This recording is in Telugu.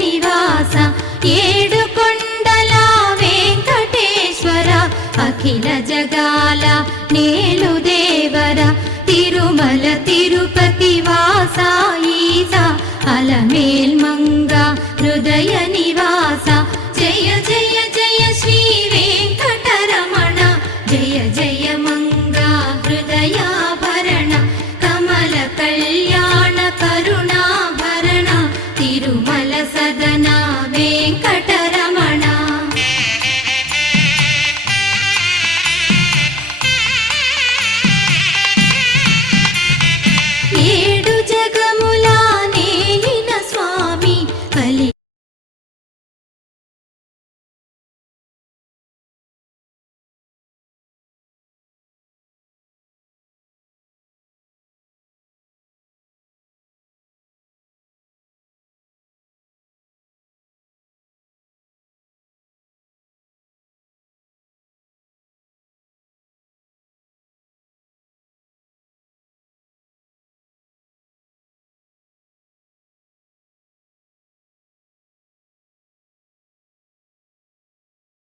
నివాస ఏడుకొండల వెంకటేశ్వర అఖిల జగాల నేలు దేవర తిరుమల తిరుపతి వాస ఈస అలమేల్మంగ హృదయ నివాస జయ జయ జయ శ్రీ వెంకటరమణ జయ జయ మంగ హృదయాభరణ కమల కళ్యాణ కరుణాభరణ తిరుమల సదన